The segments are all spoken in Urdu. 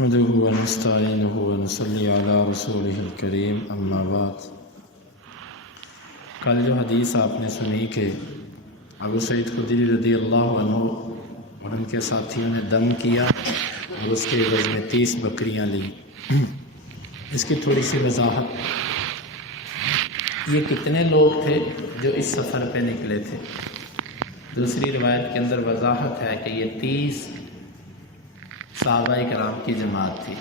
نحمده ونستعینه ونصلی علی رسولہ الکریم اما بعد۔ کل جو حدیث آپ نے سنی کہ ابو سعید خدری رضی اللہ عنہ اور ان کے ساتھیوں نے دم کیا اور اس کے عوض میں 30 بکریاں لی، اس کی تھوڑی سی وضاحت۔ یہ کتنے لوگ تھے جو اس سفر پہ نکلے تھے؟ دوسری روایت کے اندر وضاحت ہے کہ یہ 30 صحابہ کرام کی جماعت تھی۔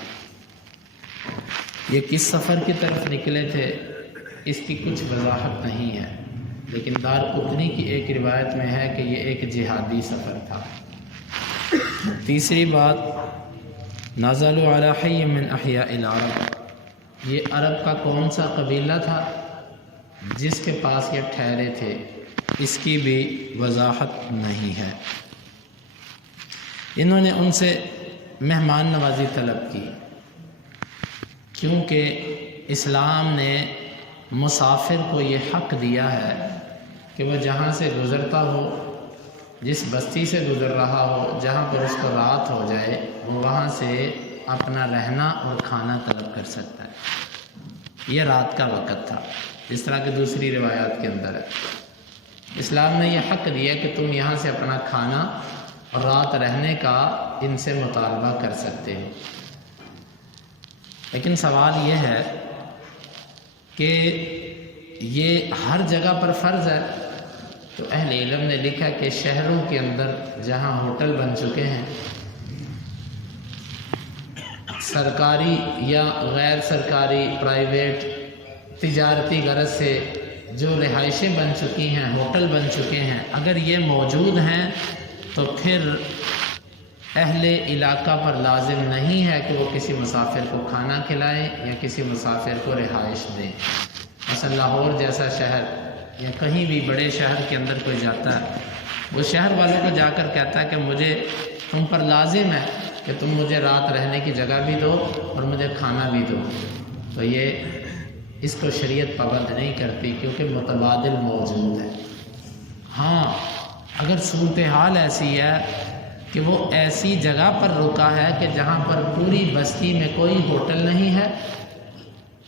یہ کس سفر کی طرف نکلے تھے اس کی کچھ وضاحت نہیں ہے، لیکن دارقطنی کی ایک روایت میں ہے کہ یہ ایک جہادی سفر تھا۔ تیسری بات، نزلوا علی حی من احیاء العرب، یہ عرب کا کون سا قبیلہ تھا جس کے پاس یہ ٹھہرے تھے، اس کی بھی وضاحت نہیں ہے۔ انہوں نے ان سے مہمان نوازی طلب کی، کیونکہ اسلام نے مسافر کو یہ حق دیا ہے کہ وہ جہاں سے گزرتا ہو، جس بستی سے گزر رہا ہو، جہاں پر اس کو رات ہو جائے، وہ وہاں سے اپنا رہنا اور کھانا طلب کر سکتا ہے۔ یہ رات کا وقت تھا، اس طرح کی دوسری روایات کے اندر ہے۔ اسلام نے یہ حق دیا کہ تم یہاں سے اپنا کھانا اور رات رہنے کا ان سے مطالبہ کر سکتے ہو۔ لیکن سوال یہ ہے کہ یہ ہر جگہ پر فرض ہے؟ تو اہل علم نے لکھا کہ شہروں کے اندر جہاں ہوٹل بن چکے ہیں، سرکاری یا غیر سرکاری، پرائیویٹ، تجارتی غرض سے جو رہائشیں بن چکی ہیں، ہوٹل بن چکے ہیں، اگر یہ موجود ہیں تو پھر اہل علاقہ پر لازم نہیں ہے کہ وہ کسی مسافر کو کھانا کھلائیں یا کسی مسافر کو رہائش دیں۔ مثلا لاہور جیسا شہر یا کہیں بھی بڑے شہر کے اندر کوئی جاتا ہے، وہ شہر والوں کو جا کر کہتا ہے کہ مجھے تم پر لازم ہے کہ تم مجھے رات رہنے کی جگہ بھی دو اور مجھے کھانا بھی دو، تو یہ اس کو شریعت پابند نہیں کرتی، کیونکہ متبادل موجود ہے۔ ہاں، اگر صورتحال ایسی ہے کہ وہ ایسی جگہ پر رکا ہے کہ جہاں پر پوری بستی میں کوئی ہوٹل نہیں ہے،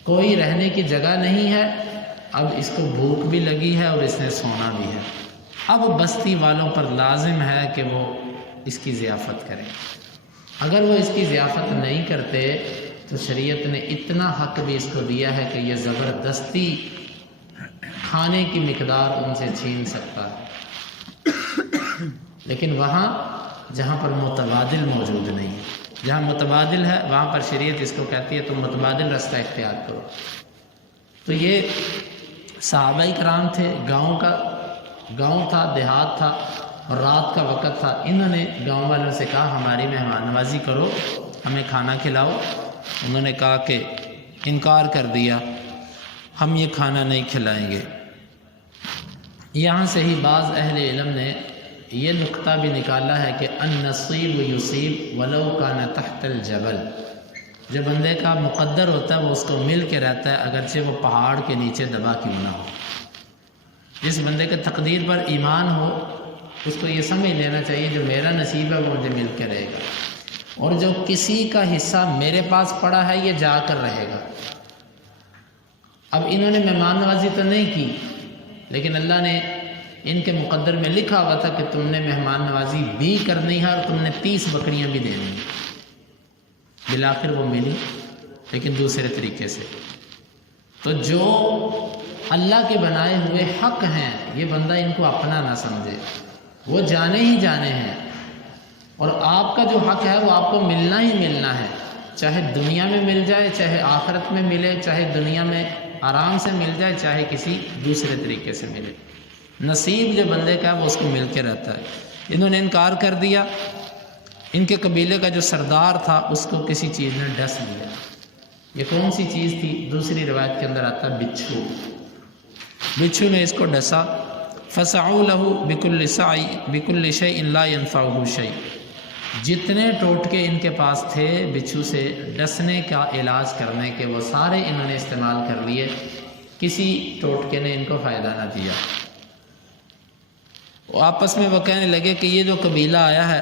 کوئی رہنے کی جگہ نہیں ہے، اب اس کو بھوک بھی لگی ہے اور اس نے سونا بھی ہے، اب بستی والوں پر لازم ہے کہ وہ اس کی ضیافت کریں۔ اگر وہ اس کی ضیافت نہیں کرتے تو شریعت نے اتنا حق بھی اس کو دیا ہے کہ یہ زبردستی کھانے کی مقدار ان سے چھین سکتا ہے۔ لیکن وہاں جہاں پر متبادل موجود نہیں ہے، جہاں متبادل ہے وہاں پر شریعت اس کو کہتی ہے تم متبادل رستہ اختیار کرو۔ تو یہ صحابہ کرام تھے، گاؤں تھا، دیہات تھا اور رات کا وقت تھا۔ انہوں نے گاؤں والوں سے کہا ہماری مہمان نوازی کرو، ہمیں کھانا کھلاؤ۔ انہوں نے کہا کہ انکار کر دیا، ہم یہ کھانا نہیں کھلائیں گے۔ یہاں سے ہی بعض اہل علم نے یہ نقطہ بھی نکالا ہے کہ النصیب یصیب ولو کان تحت الجبل، جو بندے کا مقدر ہوتا ہے وہ اس کو مل کے رہتا ہے، اگرچہ وہ پہاڑ کے نیچے دبا کیوں نہ ہو۔ جس بندے کے تقدیر پر ایمان ہو اس کو یہ سمجھ لینا چاہیے جو میرا نصیب ہے وہ مجھے مل کے رہے گا، اور جو کسی کا حصہ میرے پاس پڑا ہے یہ جا کر رہے گا۔ اب انہوں نے مہمان نوازی تو نہیں کی، لیکن اللہ نے ان کے مقدر میں لکھا ہوا تھا کہ تم نے مہمان نوازی بھی کرنی ہے اور تم نے 30 بکریاں بھی دینی ہیں۔ بالآخر وہ ملی، لیکن دوسرے طریقے سے۔ تو جو اللہ کے بنائے ہوئے حق ہیں یہ بندہ ان کو اپنا نہ سمجھے، وہ جانے ہی جانے ہیں، اور آپ کا جو حق ہے وہ آپ کو ملنا ہی ملنا ہے، چاہے دنیا میں مل جائے، چاہے آخرت میں ملے، چاہے دنیا میں آرام سے مل جائے، چاہے کسی دوسرے طریقے سے ملے۔ نصیب جو بندے کا ہے وہ اس کو مل کے رہتا ہے۔ انہوں نے انکار کر دیا۔ ان کے قبیلے کا جو سردار تھا اس کو کسی چیز نے ڈس لیا۔ یہ کون سی چیز تھی؟ دوسری روایت کے اندر آتا ہے بچھو۔ بچھو نے اس کو ڈسا۔ فسعوا له بكل شيء لا ينفعه شيء، جتنے ٹوٹکے ان کے پاس تھے بچھو سے ڈسنے کا علاج کرنے کے وہ سارے انہوں نے استعمال کر لیے، کسی ٹوٹکے نے ان کو فائدہ نہ دیا۔ وہ آپس میں وہ کہنے لگے کہ یہ جو قبیلہ آیا ہے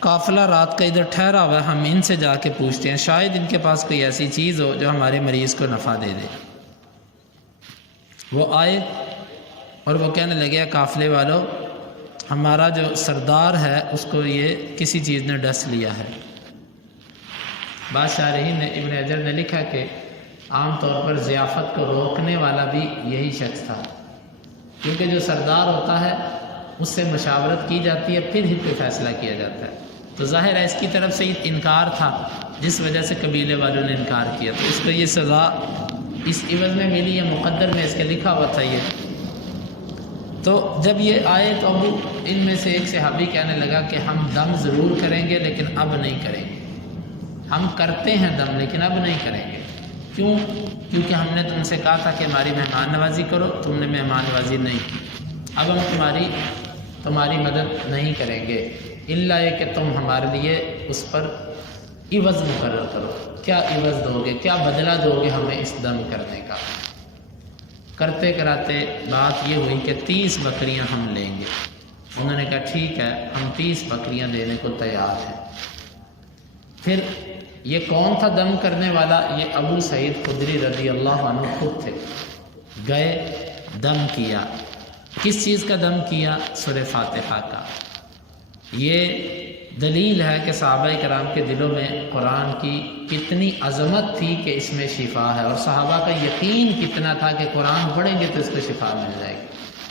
قافلہ رات کا ادھر ٹھہرا ہوا ہے، ہم ان سے جا کے پوچھتے ہیں، شاید ان کے پاس کوئی ایسی چیز ہو جو ہمارے مریض کو نفع دے دے۔ وہ آئے اور وہ کہنے لگے قافلے والوں، ہمارا جو سردار ہے اس کو یہ کسی چیز نے ڈس لیا ہے۔ بعض شارحین نے ابن حجر نے لکھا کہ عام طور پر ضیافت کو روکنے والا بھی یہی شخص تھا، کیونکہ جو سردار ہوتا ہے اس سے مشاورت کی جاتی ہے، پھر ہی کوئی فیصلہ کیا جاتا ہے۔ تو ظاہر ہے اس کی طرف سے انکار تھا، جس وجہ سے قبیلے والوں نے انکار کیا، تو اس کو یہ سزا اس عوض میں ملی، یا مقدر میں اس کے لکھا ہوا تھا یہ۔ تو جب یہ آئے تو ابو ان میں سے ایک صحابی کہنے لگا کہ ہم دم ضرور کریں گے لیکن اب نہیں کریں گے، ہم کرتے ہیں دم لیکن اب نہیں کریں گے۔ کیوں؟ کیونکہ ہم نے تم سے کہا تھا کہ ہماری مہمان نوازی کرو، تم نے مہمان نوازی نہیں کی، اب ہم تمہاری مدد نہیں کریں گے، الا یہ کہ تم ہمارے لیے اس پر عوض مقرر کرو۔ کیا عوض دو گے، کیا بدلہ دو گے ہمیں اس دم کرنے کا؟ کرتے کراتے بات یہ ہوئی کہ 30 بکریاں ہم لیں گے۔ انہوں نے کہا ٹھیک ہے، ہم 30 بکریاں دینے کو تیار ہیں۔ پھر یہ کون تھا دم کرنے والا؟ یہ ابو سعید خدری رضی اللہ عنہ خود تھے۔ گئے، دم کیا۔ کس چیز کا دم کیا؟ سورہ فاتحہ کا۔ یہ دلیل ہے کہ صحابہ کرام کے دلوں میں قرآن کی کتنی عظمت تھی کہ اس میں شفا ہے، اور صحابہ کا یقین کتنا تھا کہ قرآن پڑھیں گے تو اس کو شفا مل جائے گی،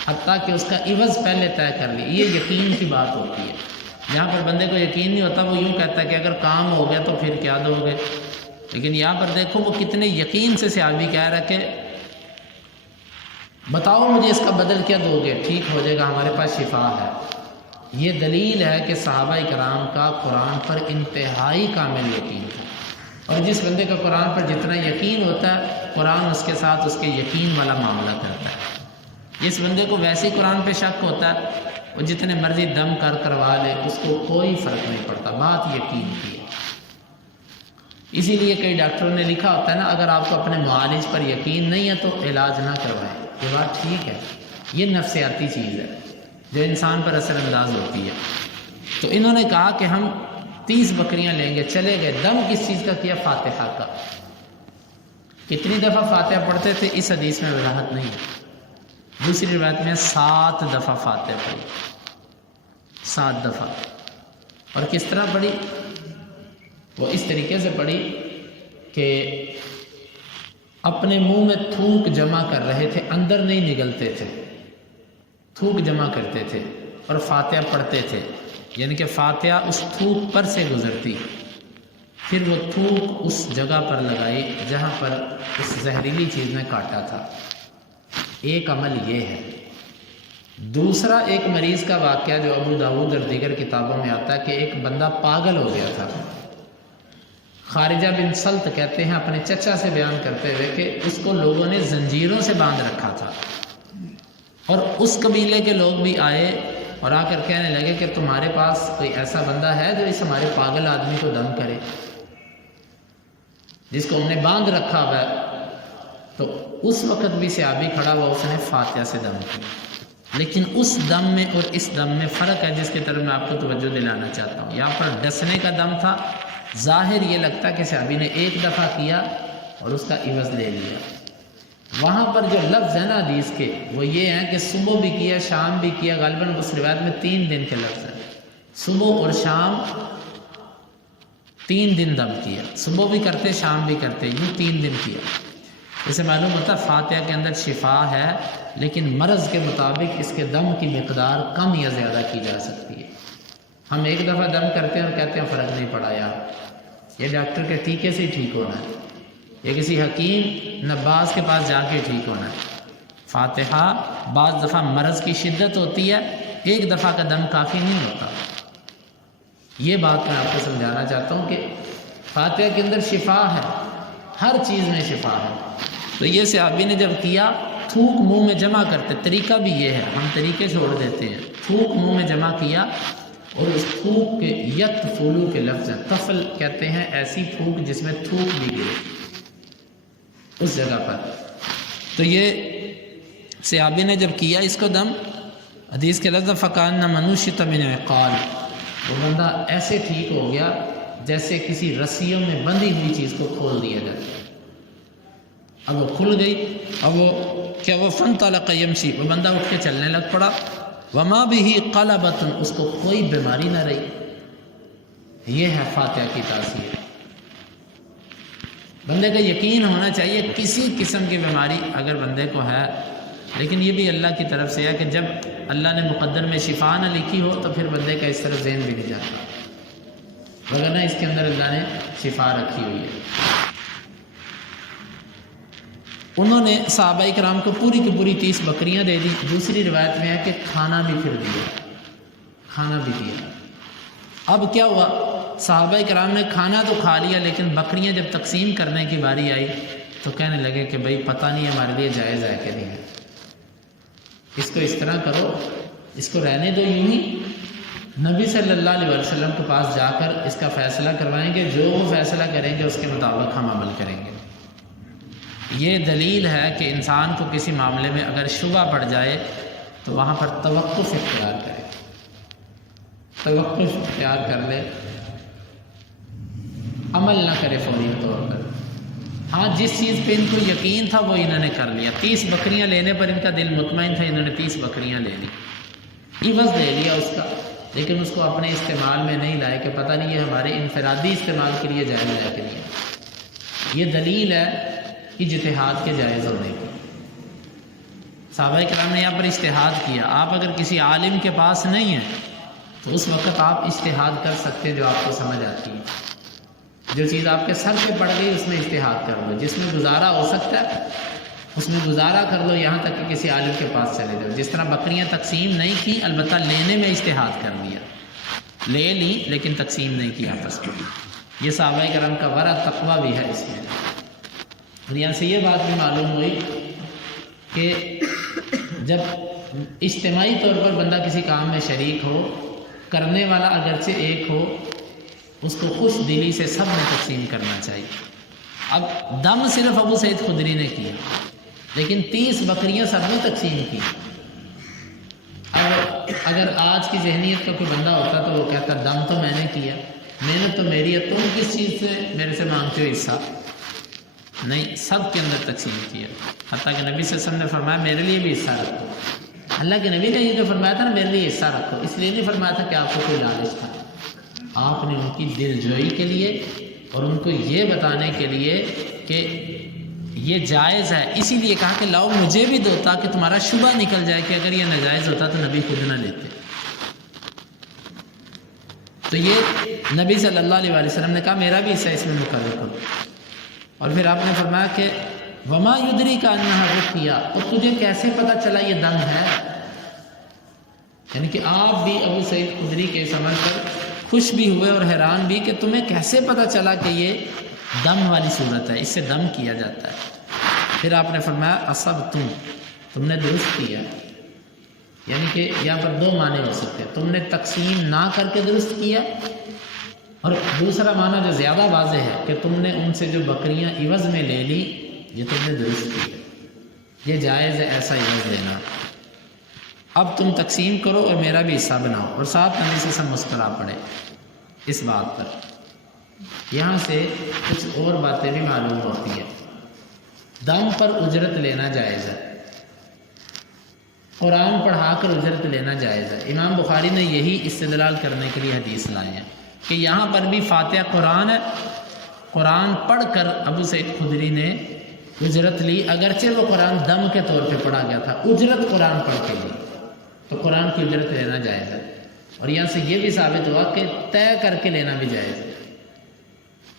حتیٰ کہ اس کا عوض پہلے طے کر لی۔ یہ یقین کی بات ہوتی ہے۔ جہاں پر بندے کو یقین نہیں ہوتا وہ یوں کہتا ہے کہ اگر کام ہو گیا تو پھر کیا دو گے، لیکن یہاں پر دیکھو وہ کتنے یقین سے صحابی کہہ رہا کہ بتاؤ مجھے اس کا بدل کیا دو گے، ٹھیک ہو جائے گا، ہمارے پاس شفا ہے۔ یہ دلیل ہے کہ صحابہ کرام کا قرآن پر انتہائی کامل یقین تھا، اور جس بندے کا قرآن پر جتنا یقین ہوتا ہے قرآن اس کے ساتھ اس کے یقین والا معاملہ کرتا ہے۔ جس بندے کو ویسے قرآن پہ شک ہوتا ہے وہ جتنے مرضی دم کروا لے، اس کو کوئی فرق نہیں پڑتا، بات یقین کی ہے۔ اسی لیے کئی ڈاکٹروں نے لکھا ہوتا ہے نا، اگر آپ کو اپنے معالج پر یقین نہیں ہے تو علاج نہ کروائیں۔ یہ بات ٹھیک ہے، یہ نفسیاتی چیز ہے جو انسان پر اثر انداز ہوتی ہے۔ تو انہوں نے کہا کہ ہم 30 بکریاں لیں گے، چلے گئے۔ دم کس چیز کا کیا؟ فاتحہ کا۔ کتنی دفعہ فاتحہ پڑھتے تھے اس حدیث میں وضاحت نہیں ہے، دوسری روایت میں 7 دفعہ فاتحہ پڑھی، 7 دفعہ۔ اور کس طرح پڑھی؟ وہ اس طریقے سے پڑھی کہ اپنے منہ میں تھوک جمع کر رہے تھے، اندر نہیں نگلتے تھے، تھوک جمع کرتے تھے اور فاتحہ پڑھتے تھے، یعنی کہ فاتحہ اس تھوک پر سے گزرتی، پھر وہ تھوک اس جگہ پر لگائی جہاں پر اس زہریلی چیز نے کاٹا تھا۔ ایک عمل یہ ہے۔ دوسرا ایک مریض کا واقعہ جو ابو داؤد اور دیگر کتابوں میں آتا ہے کہ ایک بندہ پاگل ہو گیا تھا۔ خارجہ بن سلط کہتے ہیں اپنے چچا سے بیان کرتے ہوئے کہ اس کو لوگوں نے زنجیروں سے باندھ رکھا تھا، اور اس قبیلے کے لوگ بھی آئے اور آ کر کہنے لگے کہ تمہارے پاس کوئی ایسا بندہ ہے جو اس ہمارے پاگل آدمی کو دم کرے، جس کو ہم نے باندھ رکھا ہوا ہے۔ تو اس وقت بھی صحابی کھڑا ہوا، اس نے فاتحہ سے دم کیا۔ لیکن اس دم میں اور اس دم میں فرق ہے، جس کی طرف میں آپ کو توجہ دلانا چاہتا ہوں۔ یہاں پر ڈسنے کا دم تھا، ظاہر یہ لگتا ہے کہ صحابی نے ایک دفعہ کیا اور اس کا عوض لے لیا۔ وہاں پر جو لفظ ہے نا حدیث کے، وہ یہ ہیں کہ صبح بھی کیا، شام بھی کیا۔ غالباً اس روایت میں 3 دن کے لفظ ہیں، صبح اور شام 3 دن دم کیا، صبح بھی کرتے شام بھی کرتے، یوں 3 دن کیا۔ اسے معلوم ہوتا ہے فاتحہ کے اندر شفا ہے، لیکن مرض کے مطابق اس کے دم کی مقدار کم یا زیادہ کی جا سکتی ہے۔ ہم ایک دفعہ دم کرتے ہیں اور کہتے ہیں فرق نہیں پڑا یار، یہ ڈاکٹر کے ٹیکے سے ہی ٹھیک ہونا ہے، یا کسی حکیم نباز کے پاس جا کے ٹھیک ہونا ہے۔ فاتحہ بعض دفعہ مرض کی شدت ہوتی ہے، ایک دفعہ کا دم کافی نہیں ہوتا۔ یہ بات میں آپ کو سمجھانا چاہتا ہوں کہ فاتحہ کے اندر شفا ہے، ہر چیز میں شفا ہے۔ تو یہ صحابی نے جب کیا، تھوک منہ میں جمع کرتے، طریقہ بھی یہ ہے، ہم طریقے چھوڑ دیتے ہیں، تھوک منہ میں جمع کیا، اور اس تھوک کے یت فولو کے لفظ ہیں، طفل کہتے ہیں ایسی پھونک جس میں تھوک بھی گرے اس جگہ پر۔ تو یہ صحابی نے جب کیا اس کو دم، حدیث کے لفظ فَكَأَنَّ مَنُوشِطَ مِنْ عِقَالٍ، وہ بندہ ایسے ٹھیک ہو گیا جیسے کسی رسیوں میں بندھی ہوئی چیز کو کھول دیا جاتا ہے. اب وہ کھل گئی. اب وہ فانطلق یمشی، وہ بندہ اٹھ کے چلنے لگ پڑا. وما بہ قلبۃ، اس کو کوئی بیماری نہ رہی. یہ ہے فاتحہ کی تاثیر. بندے کا یقین ہونا چاہیے کسی قسم کی بیماری اگر بندے کو ہے، لیکن یہ بھی اللہ کی طرف سے ہے کہ جب اللہ نے مقدر میں شفا نہ لکھی ہو تو پھر بندے کا اس طرف ذہن بھی نہیں جاتا، وگرنہ اس کے اندر اللہ نے شفا رکھی ہوئی ہے. انہوں نے صحابہ کرام کو پوری کی پوری 30 بکریاں دے دی. دوسری روایت میں ہے کہ کھانا بھی پھر دیا، کھانا بھی دیا. اب کیا ہوا، صحابہ کرام نے کھانا تو کھا لیا، لیکن بکریاں جب تقسیم کرنے کی باری آئی تو کہنے لگے کہ بھائی پتہ نہیں ہمارے لیے جائز ہے کہ نہیں ہے، اس کو اس طرح کرو، اس کو رہنے دو یوں ہی. نبی صلی اللہ علیہ وسلم کے پاس جا کر اس کا فیصلہ کروائیں گے، جو وہ فیصلہ کریں گے اس کے مطابق ہم عمل کریں گے. یہ دلیل ہے کہ انسان کو کسی معاملے میں اگر شبہ پڑ جائے تو وہاں پر توقف اختیار کرے، توقف اختیار کر لے، عمل نہ کرے فوری طور پر. ہاں جس چیز پہ ان کو یقین تھا وہ انہوں نے کر لیا. 30 بکریاں لینے پر ان کا دل مطمئن تھا، انہوں نے 30 بکریاں لے لی، عوض لے لیا اس کا، لیکن اس کو اپنے استعمال میں نہیں لائے کہ پتہ نہیں یہ ہمارے انفرادی استعمال کے لیے جائز ہے کہ نہیں. یہ دلیل ہے اجتہاد کے جائز ہونے کی. صحابہ کرام نے یہاں پر اجتہاد کیا. آپ اگر کسی عالم کے پاس نہیں ہیں تو اس وقت آپ اجتہاد کر سکتے جو آپ کو سمجھ آتی ہے. جو چیز آپ کے سر پہ پڑ گئی اس میں اجتہاد کر لو، جس میں گزارا ہو سکتا ہے اس میں گزارا کر لو، یہاں تک کہ کسی عالم کے پاس چلے جاؤ. جس طرح بکریاں تقسیم نہیں کی، البتہ لینے میں اجتہاد کر لیا، لے لی لیکن تقسیم نہیں کی آپس میں. یہ صحابہ کرام کا ورع تقویٰ بھی ہے اس میں. اور یہاں سے یہ بات بھی معلوم ہوئی کہ جب اجتماعی طور پر بندہ کسی کام میں شریک ہو، کرنے والا اگرچہ ایک ہو، اس کو خوش دلی سے سب میں تقسیم کرنا چاہیے. اب دم صرف ابو سعید خدری نے کیا، لیکن 30 بکریاں سب نے تقسیم کی. اب اگر آج کی ذہنیت کا کوئی بندہ ہوتا تو وہ کہتا دم تو میں نے کیا، محنت تو میری ہے، تم کس چیز سے میرے سے مانگتے ہو حصہ؟ نہیں، سب کے اندر تقسیم کیا. حتیٰ کہ نبی صلی اللہ علیہ وسلم نے فرمایا میرے لیے بھی حصہ رکھو. اللہ کے نبی نے یہ جو فرمایا تھا نا میرے لیے حصہ رکھو، اس لیے نہیں فرمایا تھا کہ آپ کو کوئی لالچ تھا. آپ نے ان کی دل جوئی کے لیے اور ان کو یہ بتانے کے لیے کہ یہ جائز ہے، اسی لیے کہا کہ لاؤ مجھے بھی دو تاکہ تمہارا شبہ نکل جائے کہ اگر یہ ناجائز ہوتا تو نبی خود نہ لیتے. تو یہ نبی صلی اللہ علیہ وسلم نے کہا میرا بھی حصہ اس میں مقرر کرو. اور پھر آپ نے فرمایا کہ وما یدری کا انہا رقیہ، اور تجھے کیسے پتہ چلا یہ دم ہے؟ یعنی کہ آپ بھی ابو سعید خدری کے اس عمل پر خوش بھی ہوئے اور حیران بھی کہ تمہیں کیسے پتہ چلا کہ یہ دم والی صورت ہے، اس سے دم کیا جاتا ہے. پھر آپ نے فرمایا اصب تم نے درست کیا. یعنی کہ یہاں پر 2 معنی ہو سکتے ہیں، تم نے تقسیم نہ کر کے درست کیا، اور دوسرا معنی جو زیادہ واضح ہے کہ تم نے ان سے جو بکریاں عوض میں لے لی یہ تم نے درست کیا، یہ جائز ہے ایسا عوض لینا. اب تم تقسیم کرو اور میرا بھی حصہ بناؤ. اور ساتھ نبی سے سب مسکرا پڑے اس بات پر. یہاں سے کچھ اور باتیں بھی معلوم ہوتی ہیں. دم پر اجرت لینا جائز ہے، قرآن پڑھا کر اجرت لینا جائز ہے. امام بخاری نے یہی استدلال کرنے کے لیے حدیث لائے ہیں کہ یہاں پر بھی فاتحہ قرآن ہے، قرآن پڑھ کر ابو سعید خدری نے اجرت لی، اگرچہ وہ قرآن دم کے طور پہ پڑھا گیا تھا، اجرت قرآن پڑھ کے لی، تو قرآن کی اجرت لینا جائز ہے. اور یہاں سے یہ بھی ثابت ہوا کہ طے کر کے لینا بھی جائز ہے.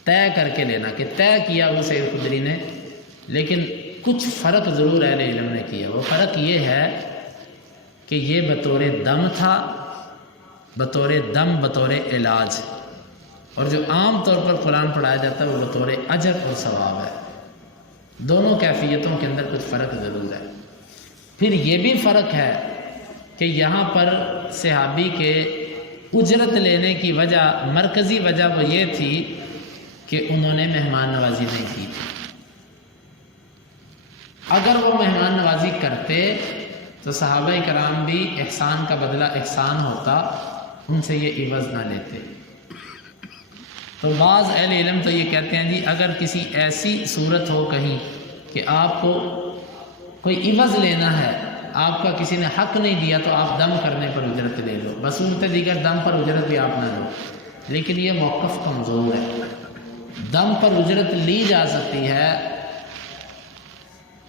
طے کر کے لینا کہ طے کیا ابو سعید خدری نے، لیکن کچھ فرق ضرور اہل علم نے کیا. وہ فرق یہ ہے کہ یہ بطور دم تھا، بطور دم، بطور علاج. اور جو عام طور پر قرآن پڑھایا جاتا ہے وہ بطور اجر اور ثواب ہے. دونوں کیفیتوں کے اندر کچھ فرق ضرور ہے. پھر یہ بھی فرق ہے کہ یہاں پر صحابی کے اجرت لینے کی وجہ، مرکزی وجہ وہ یہ تھی کہ انہوں نے مہمان نوازی نہیں کی تھی. اگر وہ مہمان نوازی کرتے تو صحابہ کرام بھی احسان کا بدلہ احسان ہوتا ان سے یہ عوض نہ لیتے۔ تو بعض اہل علم تو یہ کہتے ہیں جی اگر کسی ایسی صورت ہو کہیں کہ آپ کو کوئی عوض لینا ہے، آپ کا کسی نے حق نہیں دیا، تو آپ دم کرنے پر اجرت لے لو، بصورت دیگر دم پر اجرت بھی آپ نہ لو۔ لیکن یہ موقف کمزور ہے، دم پر اجرت لی جا سکتی ہے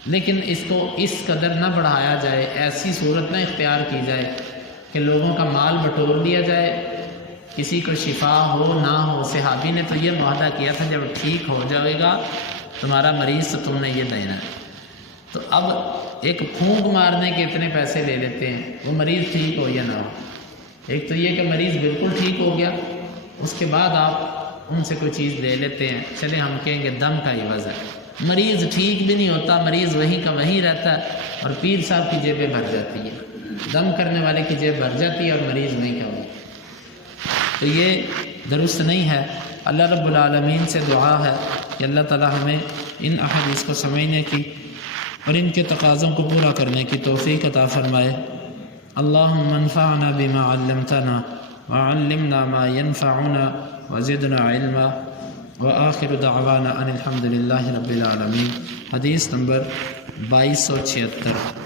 لیکن اس کو اس قدر نہ بڑھایا جائے، ایسی صورت نہ اختیار کی جائے کہ لوگوں کا مال بٹور لیا جائے، کسی کو شفا ہو نہ ہو۔ صحابی نے تو یہ معاہدہ کیا تھا جب ٹھیک ہو جائے گا تمہارا مریض تو تم نے یہ دینا ہے۔ تو اب ایک پھونک مارنے کے اتنے پیسے لے لیتے ہیں، وہ مریض ٹھیک ہو یا نہ ہو۔ ایک تو یہ کہ مریض بالکل ٹھیک ہو گیا، اس کے بعد آپ ان سے کوئی چیز لے لیتے ہیں، چلے ہم کہیں گے دم کا عوض ہے۔ مریض ٹھیک بھی نہیں ہوتا، مریض وہیں کا وہیں رہتا ہے اور پیر صاحب کی جیبیں بھر جاتی ہے، دم کرنے والے کی جیب بھر جاتی ہے اور مریض وہیں کا وہیں۔ تو یہ درست نہیں ہے۔ اللہ رب العالمین سے دعا ہے کہ اللہ تعالی ہمیں ان احادیث کو سمجھنے کی اور ان کے تقاضوں کو پورا کرنے کی توفیق عطا فرمائے۔ اللہم انفعنا بما علمتنا وعلمنا ما ينفعنا وزدنا علما وآخر دعوانا ان الحمد للہ رب العالمین۔ حدیث نمبر 2276۔